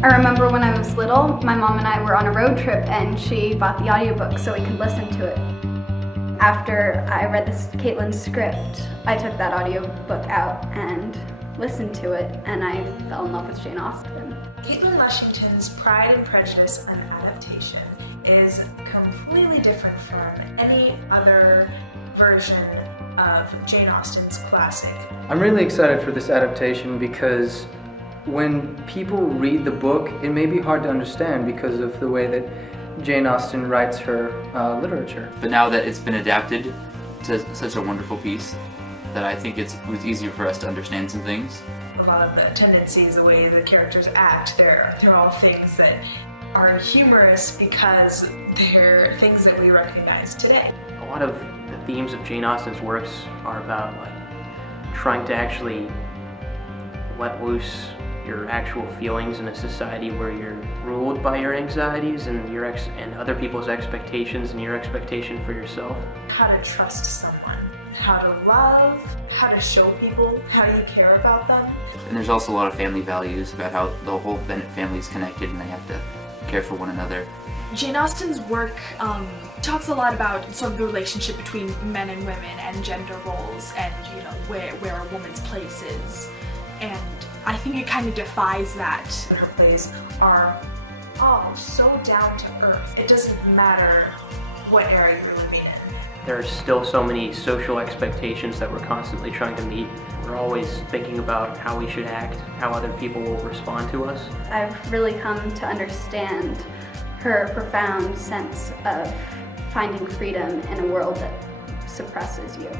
I remember when I was little, my mom and I were on a road trip and she bought the audiobook so we could listen to it. After I read Caitlin's script, I took that audiobook out and listened to it, and I fell in love with Jane Austen. Caitlin Lushington's Pride and Prejudice, an adaptation, is completely different from any other version of Jane Austen's classic. I'm really excited for this adaptation because when people read the book, it may be hard to understand because of the way that Jane Austen writes her literature. But now that it's been adapted to such a wonderful piece, that I think it was easier for us to understand some things. A lot of the tendencies, the way the characters act, they're all things that are humorous because they're things that we recognize today. A lot of the themes of Jane Austen's works are about trying to actually let loose your actual feelings in a society where you're ruled by your anxieties and and other people's expectations and your expectation for yourself. How to trust someone, how to love, how to show people how you care about them. And there's also a lot of family values about how the whole Bennett family is connected and they have to care for one another. Jane Austen's work talks a lot about sort of the relationship between men and women and gender roles and where a woman's place is. And I think it kind of defies that. Her plays are all so down to earth. It doesn't matter what era you're living in. There are still so many social expectations that we're constantly trying to meet. We're always thinking about how we should act, how other people will respond to us. I've really come to understand her profound sense of finding freedom in a world that suppresses you.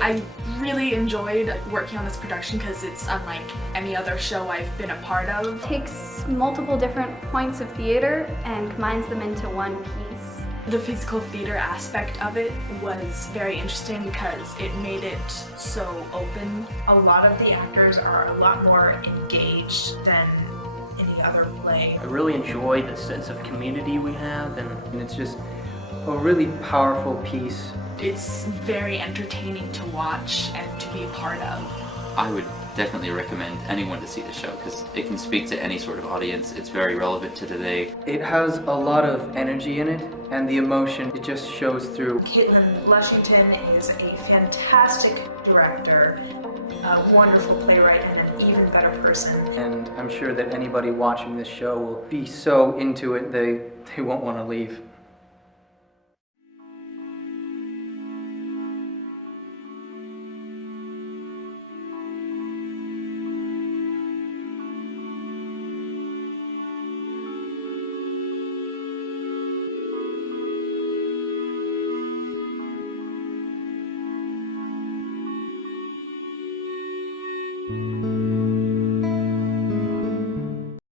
I really enjoyed working on this production because it's unlike any other show I've been a part of. It takes multiple different points of theater and combines them into one piece. The physical theater aspect of it was very interesting because it made it so open. A lot of the actors are a lot more engaged than any other play. I really enjoy the sense of community we have, and it's just a really powerful piece. It's very entertaining to watch and to be a part of. I would definitely recommend anyone to see the show because it can speak to any sort of audience. It's very relevant to today. It has a lot of energy in it, and the emotion, it just shows through. Caitlin Lushington is a fantastic director, a wonderful playwright, and an even better person. And I'm sure that anybody watching this show will be so into it they won't want to leave. Thank you.